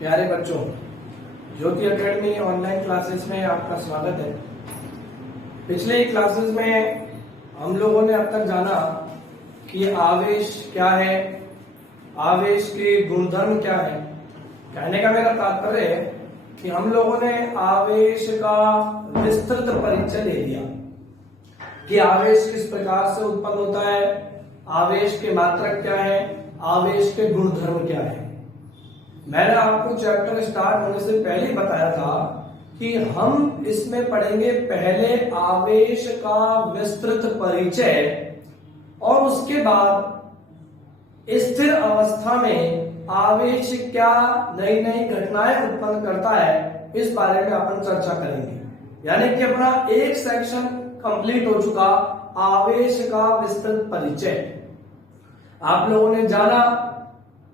प्यारे बच्चों, ज्योति academy online classes में आपका स्वागत है। पिछले क्लासेस में हम लोगों ने अब तक जाना कि आवेश क्या है, आवेश के गुणधर्म क्या है। कहने का मेरा तात्पर्य है कि हम लोगों ने आवेश का विस्तृत परिचय ले लिया कि आवेश किस प्रकार से उत्पन्न होता है, आवेश के मात्रक क्या है, आवेश के गुणधर्म क्या है। मैंने आपको चैप्टर स्टार्ट होने से पहले ही बताया था कि हम इसमें पढ़ेंगे पहले आवेश का विस्तृत परिचय और उसके बाद स्थिर अवस्था में आवेश क्या नई नई घटनाएं उत्पन्न करता है, इस बारे में अपन चर्चा करेंगे। यानी कि अपना एक सेक्शन कंप्लीट हो चुका, आवेश का विस्तृत परिचय। आप लोगों ने जाना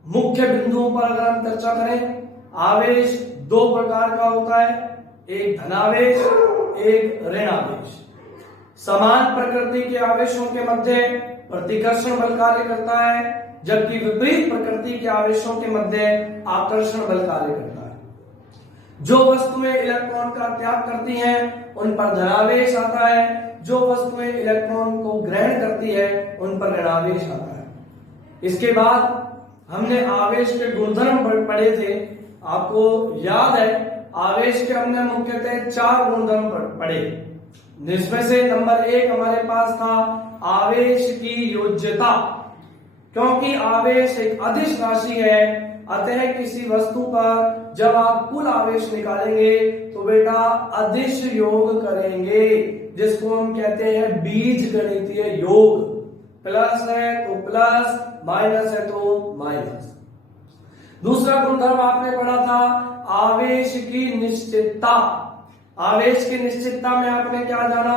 मुख्य बिंदुओं पर अगर हम चर्चा करें, आवेश दो प्रकार का होता है, एक धनावेश, एक ऋणावेश। समान प्रकृति के आवेशों के मध्य प्रतिकर्षण बल कार्य करता है, जबकि विपरीत प्रकृति के आवेशों के मध्य आकर्षण बल कार्य करता है। जो वस्तुएं इलेक्ट्रॉन का त्याग करती हैं उन पर धनावेश आता है, जो वस्तुएं इलेक्ट्रॉन को ग्रहण करती है उन पर ऋणावेश आता है। इसके बाद हमने आवेश के गुणधर्म पढ़े थे। आपको याद है, आवेश के हमने मुख्यतः 4 गुणधर्म पढ़े, जिसमें से नंबर 1 हमारे पास था आवेश की योज्यता। क्योंकि आवेश एक अदिश राशि है, अतः किसी वस्तु पर जब आप कुल आवेश निकालेंगे तो बेटा अदिश योग करेंगे, जिसको हम कहते हैं बीज गणितीय योग। प्लस है तो प्लस, माइनस है तो माइनस। दूसरा गुणधर्म आपने पढ़ा था आवेश की निश्चितता। आवेश की निश्चितता में आपने क्या जाना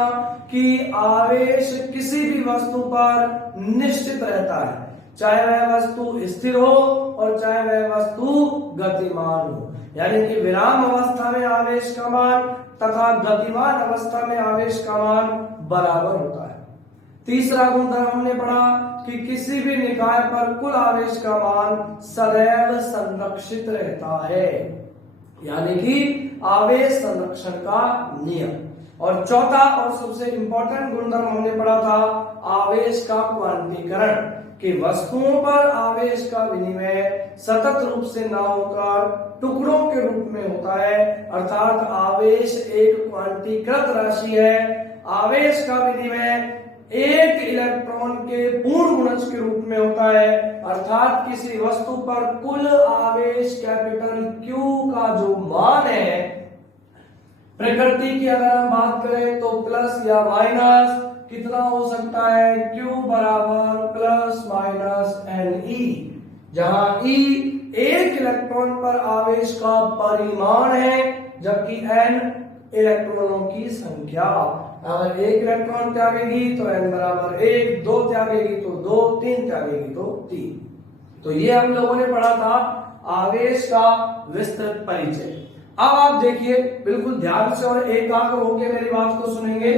कि आवेश किसी भी वस्तु पर निश्चित रहता है, चाहे वह वस्तु स्थिर हो और चाहे वह वस्तु गतिमान हो। यानी कि विराम अवस्था में आवेश का मान तथा गतिमान अवस्था में आवेश का मान बराबर होता है। तीसरा गुणधर्म हमने पढ़ा कि किसी भी निकाय पर कुल आवेश का मान सदैव संरक्षित रहता है, यानी कि आवेश संरक्षण का नियम। और चौथा और सबसे इंपॉर्टेंट गुणधर्म हमने पढ़ा था आवेश का क्वांटीकरण, कि वस्तुओं पर आवेश का विनिमय सतत रूप से न होकर टुकड़ों के रूप में होता है, अर्थात आवेश एक क्वांटीकृत राशि है। आवेश का विनिमय एक इलेक्ट्रॉन के पूर्ण गुणज के रूप में होता है, अर्थात किसी वस्तु पर कुल आवेश कैपिटल Q का जो मान है, प्रकृति की अगर हम बात करें तो प्लस या माइनस कितना हो सकता है, Q बराबर प्लस माइनस NE, जहां E एक इलेक्ट्रॉन पर आवेश का परिमाण है, जबकि N इलेक्ट्रॉनों की संख्या। अगर एक इलेक्ट्रॉन त्यागेगी तो N बराबर 1, 2 त्यागेगी तो 2, 3 त्यागेगी तो 3। तो ये हम लोगों ने पढ़ा था आवेश का विस्तृत परिचय। अब आप देखिए बिल्कुल ध्यान से और एकाग्र होकर मेरी बात को सुनेंगे,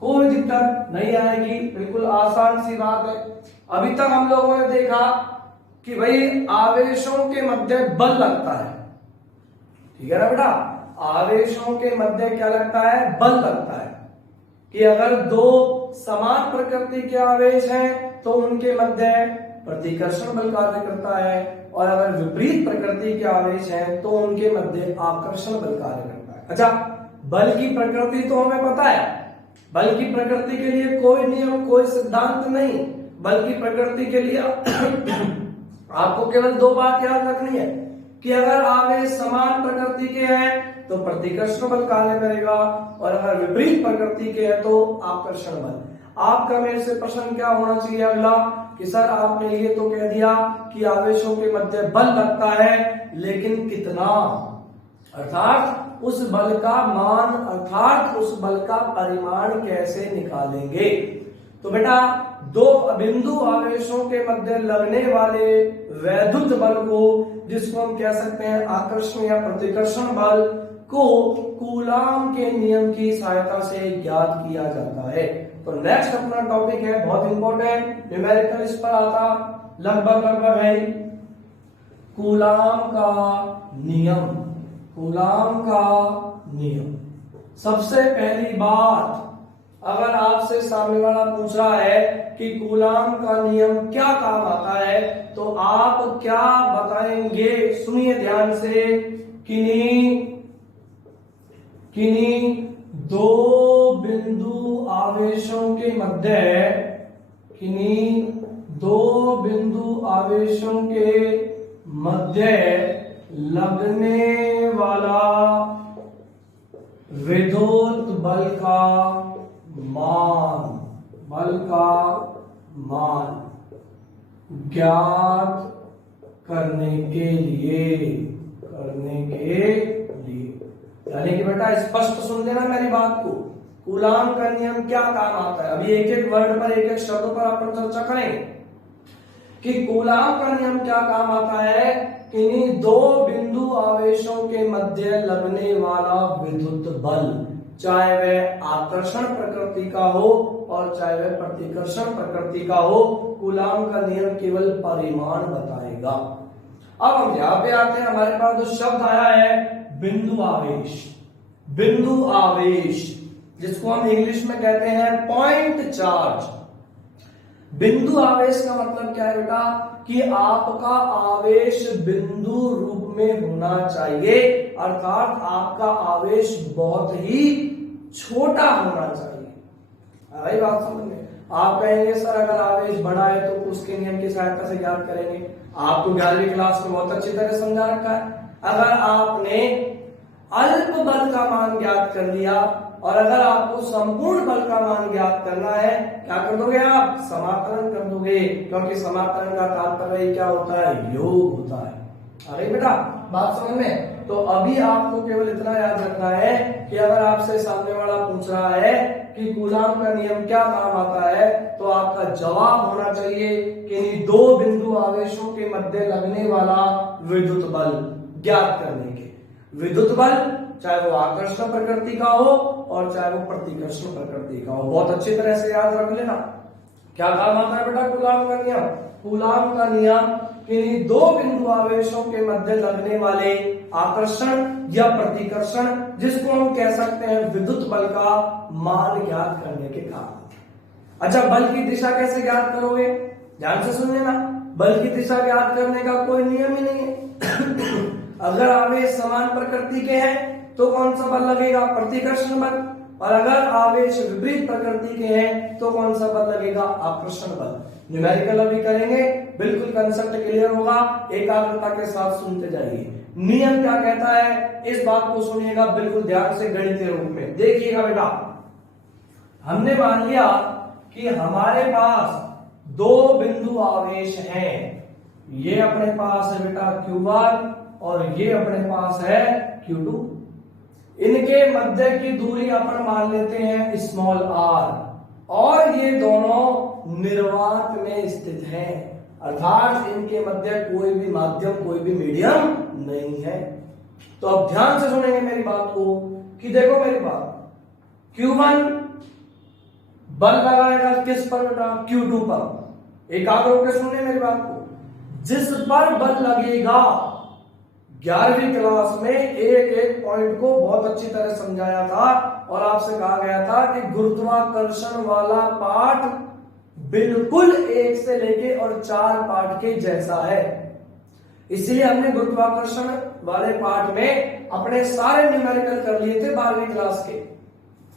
कोई दिक्कत नहीं आएगी, बिल्कुल आसान सी बात है। अभी तक हम लोगों ने देखा कि भाई आवेशों के मध्य बल लगता है, ठीक है ना बेटा। आवेशों के मध्य क्या लगता है, बल लगता है। कि अगर दो समान प्रकृति के आवेश हैं तो उनके मध्य प्रतिकर्षण बल कार्य करता है, और अगर विपरीत प्रकृति के आवेश हैं तो उनके मध्य आकर्षण बल कार्य करता है। अच्छा, बल की प्रकृति तो हमें पता है, बल की प्रकृति के लिए कोई नियम कोई सिद्धांत नहीं। बल की प्रकृति के लिए आपको केवल 2 बात याद रखनी है कि अगर आवेश समान प्रकृति के हैं तो प्रतिकर्षण बल कार्य करेगा, और अगर विपरीत प्रकृति के हैं तो आकर्षण बल। आपका मेरे से प्रश्न क्या होना चाहिए अगला, कि सर आपने ये तो कह दिया कि आवेशों के मध्य बल लगता है, लेकिन कितना, अर्थात उस बल का मान, अर्थात उस बल का परिमाण कैसे निकालेंगे। तो बेटा दो बिंदु आवेशों के मध्य लगने वाले वैद्युत बल को, जिसको हम कह सकते हैं आकर्षण या प्रतिकर्षण बल, को कूलाम के नियम की सहायता से ज्ञात किया जाता है। तो नेक्स्ट अपना टॉपिक है बहुत इंपॉर्टेंट, न्यूमेरिकल, इस पर आता लगभग है। कूलाम का नियम। कूलाम का नियम। सबसे पहली बात, अगर आपसे सामने वाला पूछ रहा है कि कूलाम का नियम क्या काम आता है, तो आप क्या बताएंगे? सुनिए ध्यान से। किन्हीं दो बिंदु आवेशों के मध्य, किन्हीं दो बिंदु आवेशों के मध्य लगने वाला विद्युत बल का मान ज्ञात करने के लिए यानी कि बेटा स्पष्ट सुन लेना मेरी बात को। कूलाम का नियम क्या काम आता है? अभी एक एक वर्ड पर, एक एक शब्द पर अपन चर्चा करेंगे कि कूलाम का नियम क्या काम आता है। किन्हीं दो बिंदु आवेशों के मध्य लगने वाला विद्युत बल, चाहे वह आकर्षण प्रकृति का हो और चाहे वह प्रतिकर्षण प्रकृति का हो, कूलाम का नियम केवल परिमाण बताएगा। अब हम यहां पे आते हैं, हमारे पास जो शब्द आया है बिंदु आवेश। बिंदु आवेश जिसको हम इंग्लिश में कहते हैं पॉइंट चार्ज। बिंदु आवेश का मतलब क्या है बेटा? कि आपका आवेश बिंदु रूप में होना चाहिए, अर्थात आपका आवेश बहुत ही छोटा होना चाहिए। अरे बात समझ में? आप कहेंगे सर अगर आवेश बड़ा है तो उसके नियम की सहायता से ज्ञात करेंगे। आपको 11वीं क्लास में बहुत अच्छी तरह समझा रखा है। अगर आपने अल्प बल का मान ज्ञात कर लिया और अगर आपको संपूर्ण बल का मान ज्ञात करना है, क्या कर दोगे आप? समाकलन कर दोगे, क्योंकि समाकलन का तात्पर्य क्या होता है? योग होता है। अरे बेटा बात समझ में? तो अभी आपको केवल इतना याद रखना है कि अगर आपसे सामने वाला पूछ रहा है कि कूलाम का नियम क्या काम आता है, तो आपका जवाब होना चाहिए कि दो बिंदु आवेशों के मध्य लगने वाला विद्युत बल ज्ञात करने के। विद्युत बल चाहे वो आकर्षण प्रकृति का हो और चाहे वो प्रतिकर्षण प्रकृति का हो, बहुत अच्छी तरह से याद रख लेना। क्या काम आता है बेटा कूलाम का नियम? कूलाम का नियम किन्हीं दो बिंदु आवेशों के मध्य लगने वाले आकर्षण या प्रतिकर्षण, जिसको हम कह सकते हैं विद्युत बल का मान ज्ञात करने के काम। अच्छा, बल की दिशा कैसे ज्ञात करोगे? ध्यान से सुन लेना। बल की दिशा ज्ञात करने का कोई नियम ही नहीं है। अगर आवेश समान प्रकृति के हैं तो कौन सा बल लगेगा? प्रतिकर्षण बल। और अगर आवेश विपरीत प्रकृति के हैं तो कौन सा बल लगेगा? आकर्षण बल। न्यूमेरिकल अभी करेंगे, बिल्कुल कंसेप्ट क्लियर होगा, एकाग्रता के साथ सुनते जाइए। नियम क्या कहता है इस बात को सुनिएगा बिल्कुल ध्यान से, गणितीय रूप में देखिएगा बेटा। हमने मान लिया कि हमारे पास दो बिंदु आवेश हैं, ये अपने पास है बेटा Q1 और ये अपने पास है Q2। इनके मध्य की दूरी अपन मान लेते हैं स्मॉल r, और ये दोनों निर्वात में स्थित हैं, अर्थात इनके मध्य कोई भी माध्यम, कोई भी मीडियम नहीं है। तो अब ध्यान से सुनेंगे मेरी बात को कि देखो मेरी बात, Q1 बल लगाएगा किस पर बेटा? Q2 पर। एकाग्र होकर सुनिए मेरी बात को। जिस पर बल लगेगा, 11वीं क्लास में एक एक पॉइंट को बहुत अच्छी तरह समझाया था और आपसे कहा गया था कि गुरुत्वाकर्षण वाला पार्ट बिल्कुल 1 से लेके और 4 पार्ट के जैसा है। इसलिए हमने गुरुत्वाकर्षण वाले पार्ट में अपने सारे न्यूमेरिकल कर लिए थे 12वीं क्लास के।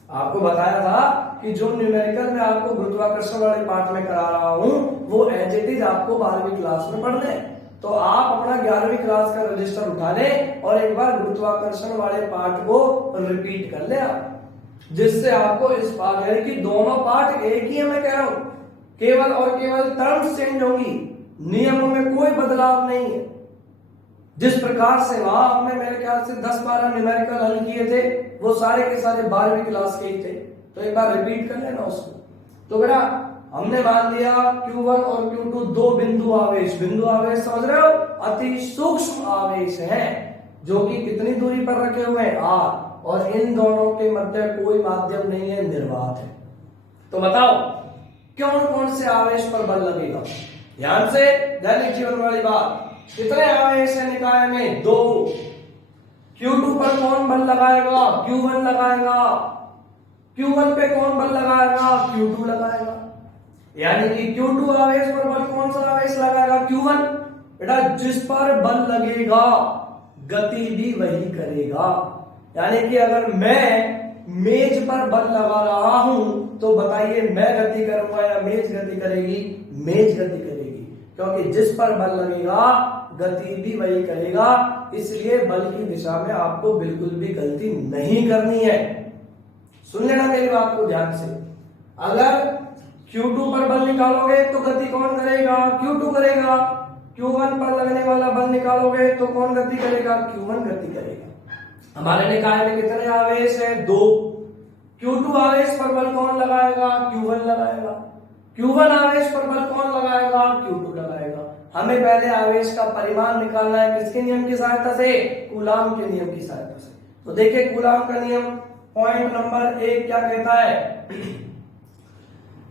आपको बताया था कि जो न्यूमेरिकल मैं आपको गुरुत्वाकर्षण वाले पार्ट में करा रहा हूं वो एज इट इज आपको 12वीं क्लास में पढ़ना है। तो आप अपना 11वीं क्लास का रजिस्टर उठा लें और एक बार गुरुत्वाकर्षण वाले पार्ट को रिपीट कर ले आप, जिससे आपको इस बात है कि दोनों पार्ट एक ही है। मैं कह रहा हूं केवल और केवल टर्म्स चेंज होंगी, नियमों में कोई बदलाव नहीं है। जिस प्रकार से वहां हमने मेरे ख्याल से 10-12 न्यूमेरिकल हल किए थे, वो सारे के सारे 12वीं क्लास के ही थे। तो एक बार रिपीट कर लेना उसको। तो बेटा हमने मान लिया Q1 और Q2 दो बिंदु आवेश समझ रहे हो, अति सूक्ष्म आवेश हैं, जो कि कितनी दूरी पर रखे हुए हैं? R, और इन दोनों के मध्य कोई माध्यम नहीं है, निर्वात है। तो बताओ कौन कौन से आवेश पर बल लगेगा? ध्यान से, दैनिक जीवन वाली बात। कितने आवेश है निकाय में? 2। Q2 पर कौन बल लगाएगा? Q1 लगाएगा। Q1 पे कौन बल लगाएगा? Q2 लगाएगा। यानी कि Q2 आवेश पर बल कौन सा आवेश लगाएगा? Q1। बेटा जिस पर बल लगेगा गति भी वही करेगा। यानी कि अगर मैं मेज पर बल लगा रहा हूं तो बताइए मैं गति करूंगा या मेज गति करेगी? मेज गति करेगी, क्योंकि जिस पर बल लगेगा गति भी वही करेगा। इसलिए बल की दिशा में आपको बिल्कुल भी गलती नहीं करनी है। सुन लेना मेरी बात को ध्यान से। अगर Q2 पर बल निकालोगे तो गति कौन करेगा? Q2 करेगा। Q1 पर लगने वाला बल निकालोगे तो कौन गति करेगा? Q1 गति करेगा। हमारे निकाय में कितने आवेश है? 2। Q2 आवेश पर बल कौन लगाएगा? Q1 लगाएगा। Q1 आवेश पर बल कौन लगाएगा? Q2 लगाएगा। हमें पहले आवेश का परिमाण निकालना है, किसके नियम की सहायता से? कूलाम के नियम की सहायता से। तो देखिए कूलाम का नियम पॉइंट नंबर 1 क्या कहता है?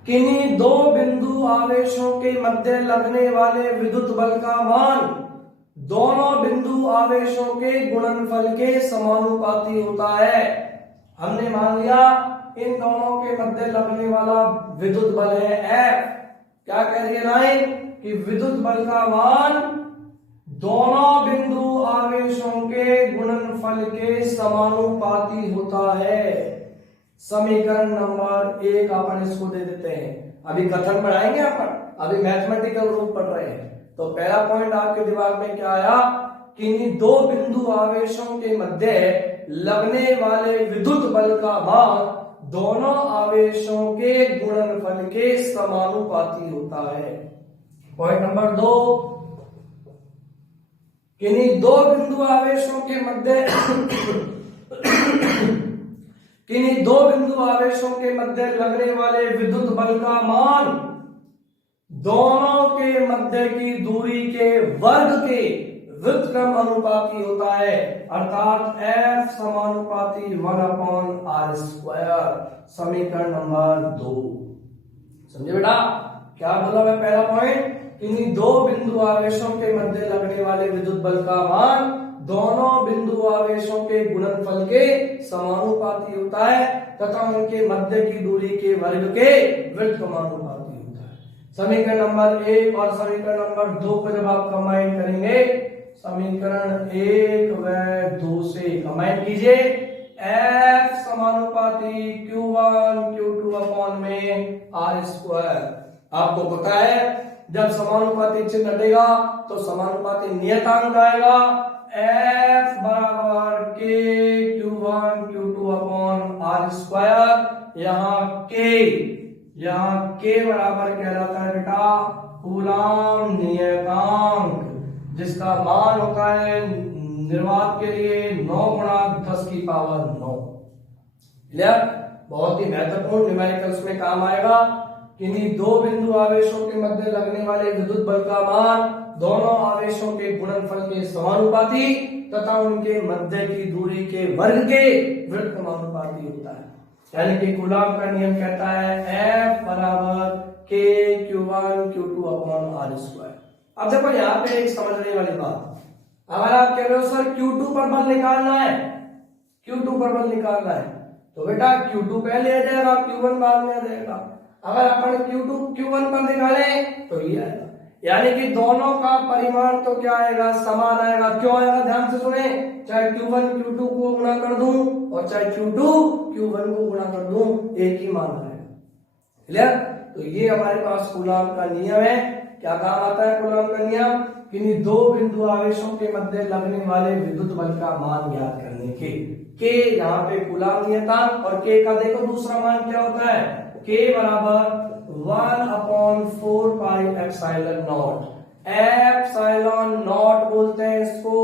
किन्हीं दो बिंदु आवेशों के मध्य लगने वाले विद्युत बल का मान दोनों बिंदु आवेशों के गुणनफल के समानुपाती होता है। हमने मान लिया इन दोनों के मध्य लगने वाला विद्युत बल है F। क्या कह रही है लाइन? कि विद्युत बल का मान दोनों बिंदु आवेशों के गुणनफल के समानुपाती होता है। समीकरण नंबर 1 अपन इसको दे देते हैं। अभी कथन पढ़ाएंगे अपन, अभी मैथमेटिकल रूप पढ़ रहे हैं। तो पहला पॉइंट आपके दिमाग में क्या आया? कि दो बिंदु आवेशों के मध्य लगने वाले विद्युत बल का मान दोनों आवेशों के गुणनफल के समानुपाती होता है। पॉइंट नंबर 2, किन्हीं दो बिंदु आवेशों के मध्य किन्हीं दो बिंदु आवेशों के मध्य लगने वाले विद्युत बल का मान दोनों के मध्य की दूरी के वर्ग के व्युत्क्रम अनुपाती होता है, अर्थात F समानुपाती 1/r²। समीकरण नंबर 2। समझे बेटा? क्या बोला मैं? पहला पॉइंट, किन्हीं दो बिंदु आवेशों के मध्य लगने वाले विद्युत बल का मान दोनों बिंदु आवेशों के गुणनफल के समानुपाती होता है तथा उनके मध्य की दूरी के वर्ग के व्युत्क्रमानुपाती होता है। समीकरण नंबर 1 और समीकरण नंबर 2 को जब आप कंबाइन करेंगे, समीकरण 1 व 2 से कंबाइन कीजिए, F समानुपाती Q1 Q2 अपॉन में r²। आपको पता है जब समानुपाती चिन्ह हटेगा तो समानुपाती नियतांक आएगा। F बराबर K Q1 Q2 upon r²। यहाँ K बराबर कहलाता है बेटा कूलाम नियतांक, जिसका मान होता है निर्वात के लिए 9 × 10⁹ 9। क्लियर? बहुत ही महत्वपूर्ण न्यूमेरिकल्स में काम आएगा। किन्हीं दो बिंदु आवेशों के मध्य लगने वाले विद्युत बल का मान दोनों आवेशों के गुणनफल के समानुपाती तथा उनके मध्य की दूरी के वर्ग के व्युत्क्रमानुपाती होता है। यानी कि कूलाम का नियम कहता है F बराबर K Q1 Q2 upon r²। अब देखो यहाँ पे एक समझने वाली बात, अगर आप कह रहे हो सर Q2 पर बल निकालना है, Q2 पर बल निकालना है, तो बेटा Q2 पहले आ जाएगा, Q1 बाद में आ जाएगा। अगर अपन Q2 Q1 पर निकाले तो ये आएगा, यानी कि दोनों का परिमाण तो क्या आएगा? समान आएगा। क्यों आएगा? ध्यान से सुने, चाहे Q1 Q2 को गुणा कर दूं और चाहे Q2 Q1 को गुणा कर दूं, एक ही मान आएगा। क्लियर? तो ये हमारे पास कूलाम का नियम है। क्या काम आता है कूलाम का नियम? किन्हीं दो बिंदु आवेशों के मध्य लगने वाले विद्युत बल का मान ज्ञात करने के। K यहाँ पे कूलाम नियतांक, और K का देखो दूसरा मान क्या होता है? K बराबर 1/4 pi epsilon not. Epsilon not बोलते हैं इसको।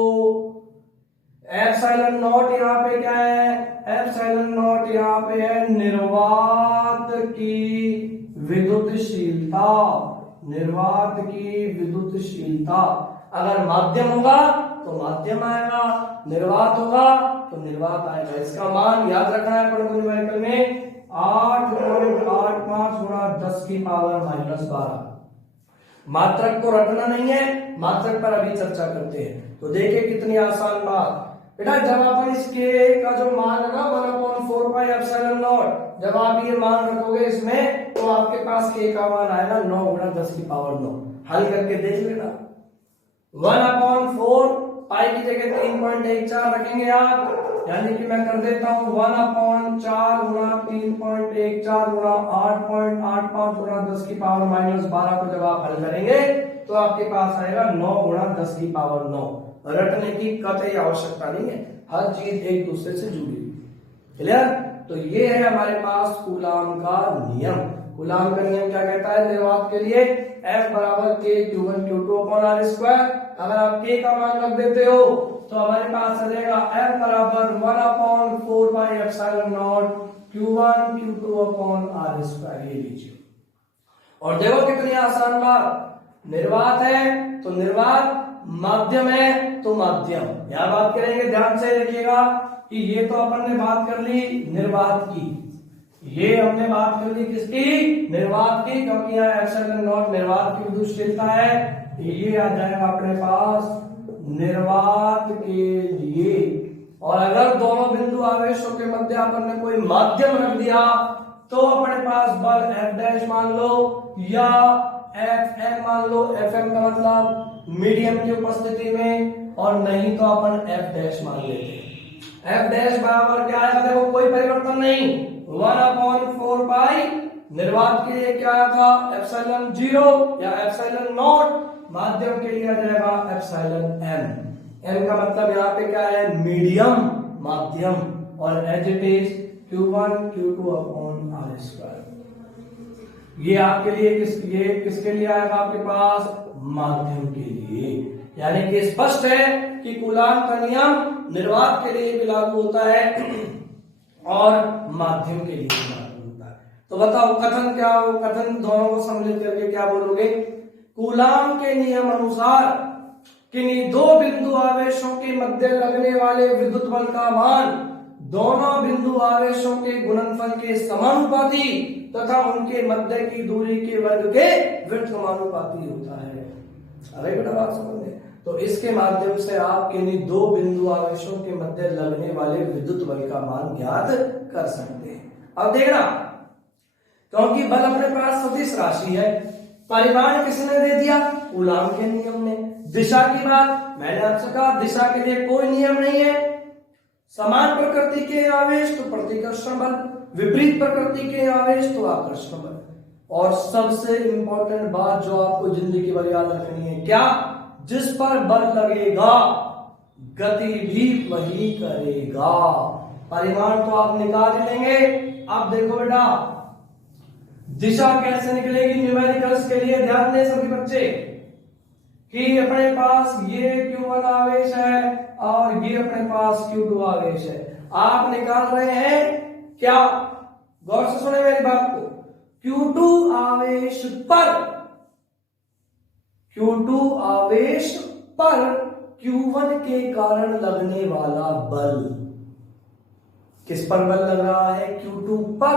एप्सिलॉन नॉट यहाँ पे क्या है? एप्सिलॉन नॉट यहाँ पे है निर्वात की विद्युतशीलता। निर्वात की विद्युतशीलता। अगर माध्यम होगा तो माध्यम आएगा, निर्वात होगा तो निर्वात आएगा। इसका मान याद रखना है न्यूमेरिकल में 8.85 × 10⁻⁻12। मात्रक को रटना नहीं है, मात्रक पर अभी चर्चा करते हैं। तो देखिए कितनी आसान बात बेटा, जब अपन इस k का जो मान है ना 1/4πε0, जब आप ये मान रखोगे इसमें तो आपके पास k का मान आएगा 9 गुणा 10 की पावर 9। हल करके देख लेना। 1/4 पाई की जगह 3.14 रखेंगे आप, यानी कि मैं कर देता हूं 1/4 गुणा 3.14 गुणा 8.85 गुणा 10 की पावर -12 को जब आप हल करेंगे तो आपके पास आएगा 9 गुणा 10 की पावर 9। रटने की कतई आवश्यकता नहीं है, हर चीज एक दूसरे से जुड़ी हुई। क्लियर? तो ये है हमारे पास कूलाम का नियम। कूलाम का नियम क्या कहता है निर्वात के लिए? F बराबर K Q1 Q2 upon R square. अगर आप K का मान रख देते हो तो हमारे पास आ जाएगा F बराबर 1/4πε0 Q1 Q2 upon R square. ये लीजिए, और देखो कितनी आसान बात, निर्वात है तो निर्वात, माध्यम है तो माध्यम। यहां बात करेंगे, ध्यान से देखिएगा कि ये तो अपन ने बात कर ली निर्वात की, ये हमने बात कर ली किसकी? निर्वात की, क्योंकि यहाँ ε0 निर्वात की विद्युतशीलता है। ये आ जाएगा अपने पास निर्वात के लिए। और अगर दोनों बिंदु आवेशों के मध्य अपन ने कोई माध्यम रख दिया तो अपने पास बल F' मान लो या Fm मान लो। Fm का मतलब मीडियम की उपस्थिति में, और नहीं तो अपन F' मान लेते हैं। F' बराबर क्या है? देखो कोई परिवर्तन नहीं, 1/4 पाई निर्वात के लिए क्या था? ε0 या ε0, माध्यम के लिए आ जाएगा εm। m का मतलब यहाँ पे क्या है? मीडियम, माध्यम, और as it is Q1 Q2 upon R square. ये आपके लिए किसके लिए आएगा? आपके पास माध्यम के लिए। यानी कि स्पष्ट है कि कूलाम का नियम निर्वात के लिए भी लागू होता है और माध्यम के लिए भी लागू होता है। तो बताओ कथन क्या हो? कथन दोनों को सम्मिलित करके क्या बोलोगे? कूलाम के नियम अनुसार किन्हीं दो बिंदु आवेशों के मध्य लगने वाले विद्युत बल का मान दोनों बिंदु आवेशों के गुणनफल के समानुपाती तथा उनके मध्य की दूरी के वर्ग के व्युत्क्रमानुपाती होता है। अरे बेटा बात समझ में? तो इसके माध्यम से आप किन्हीं दो बिंदु आवेशों के मध्य लगने वाले विद्युत बल का मान ज्ञात कर सकते हैं। अब देखना, क्योंकि बल अपने पास सदिश राशि है, परिमाण किसने दे दिया? कूलाम के नियम ने। दिशा की बात मैंने आपसे कहा, दिशा के लिए कोई नियम नहीं है। समान प्रकृति के आवेश तो प्रतिकर्षण बल, विपरीत प्रकृति के आवेश तो आकर्षण बल। और सबसे इंपॉर्टेंट बात जो आपको जिंदगी भर याद रखनी है, क्या? जिस पर बल लगेगा गति भी वही करेगा। परिमाण तो आप निकाल ही लेंगे। अब देखो बेटा, दिशा कैसे निकलेगी न्यूमेरिकल्स के लिए ध्यान दें सभी बच्चे, कि अपने पास ये Q1 आवेश है और ये अपने पास Q2 आवेश है। आप निकाल रहे हैं क्या? गौर से सुने मेरी बात को। Q2 आवेश पर Q1 के कारण लगने वाला बल। किस पर बल लग रहा है? Q2 पर।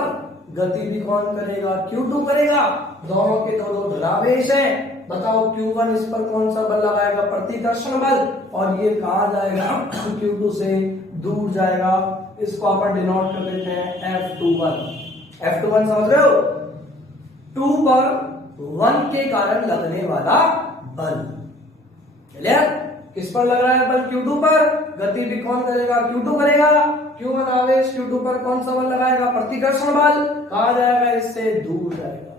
गति भी कौन करेगा? Q2 करेगा। दोनों के दो धनावेश हैं। बताओ Q1 इस पर कौन सा बल लगाएगा? प्रतिकर्षण बल। और ये कहां जाएगा? Q2 से दूर जाएगा। इसको अपन डिनोट कर देते हैं F21। F21 समझ रहे हो? 2 पर 1 के कारण लगने वाला बल। क्लियर? किस पर लग रहा है बल? Q2 पर। गति भी कौन करेगा? Q2 करेगा। Q1 आवेश Q2 पर कौन सा बल लगाएगा? प्रतिकर्षण बल। कहां जाएगा? इससे दूर जाएगा।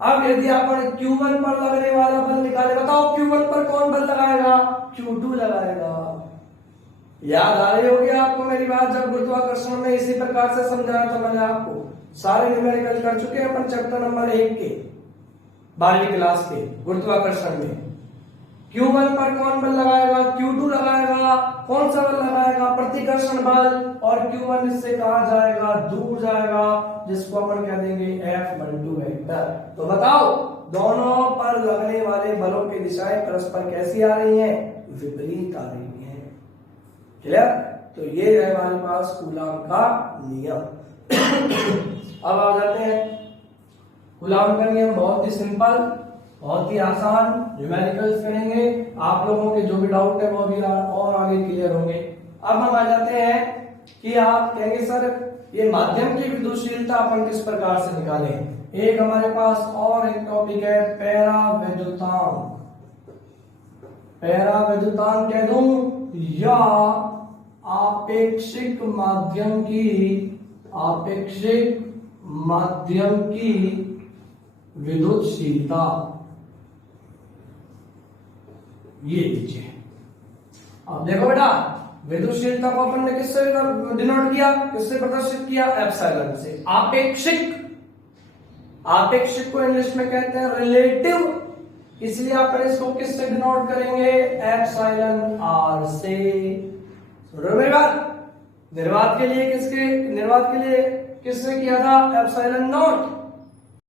अब यदि अपन Q1 पर लगने वाला बल निकाले, बताओ Q1 पर कौन बल लगाएगा? Q2 लगाएगा। याद आ रही होगी आपको मेरी बात, जब गुरुत्वाकर्षण में इसी प्रकार से समझाया था मैंने आपको। सारे न्यूमेरिकल कर चुके हैं अपन चैप्टर नंबर 1 के 12वीं क्लास के गुरुत्वाकर्षण में। Q1 पर कौन बल लगाएगा? Q2 लगाएगा। कौन सा बल लगाएगा? प्रतिकर्षण बल। और Q1 इससे कहा जाएगा? दूर जाएगा, जिसको अपन कह देंगे F12 वेक्टर। तो बताओ दोनों पर लगने वाले बलों की दिशाएं परस्पर कैसी आ रही हैं? विपरीत आ रही हैं। क्लियर? तो ये है हमारे पास कूलाम का नियम। अब आ जाते हैं कूलाम का नियम, बहुत ही सिंपल। बहुत ही आसान न्यूमेरिकल्स करेंगे, आप लोगों के जो भी डाउट है वो भी और आगे क्लियर होंगे। अब हम आ जाते हैं कि आप कहेंगे सर ये माध्यम की विद्युतशीलता अपन किस प्रकार से निकालें। एक हमारे पास और एक टॉपिक है पैरावैद्युतांक। पैरावैद्युतांक कह दूं या आपेक्षिक माध्यम की विद्युतशीलता, ये लीजिए। अब देखो बेटा, विद्युतशीलता को अपन ने किससे डिनोट किया, किससे प्रदर्शित किया, एप्सिलॉन से। आपेक्षिक को इंग्लिश में कहते हैं रिलेटिव, इसलिए अपन इसको किससे डिनोट करेंगे, एप्सिलॉन आर से। निर्वात के लिए किससे किया था, एप्सिलॉन नॉट।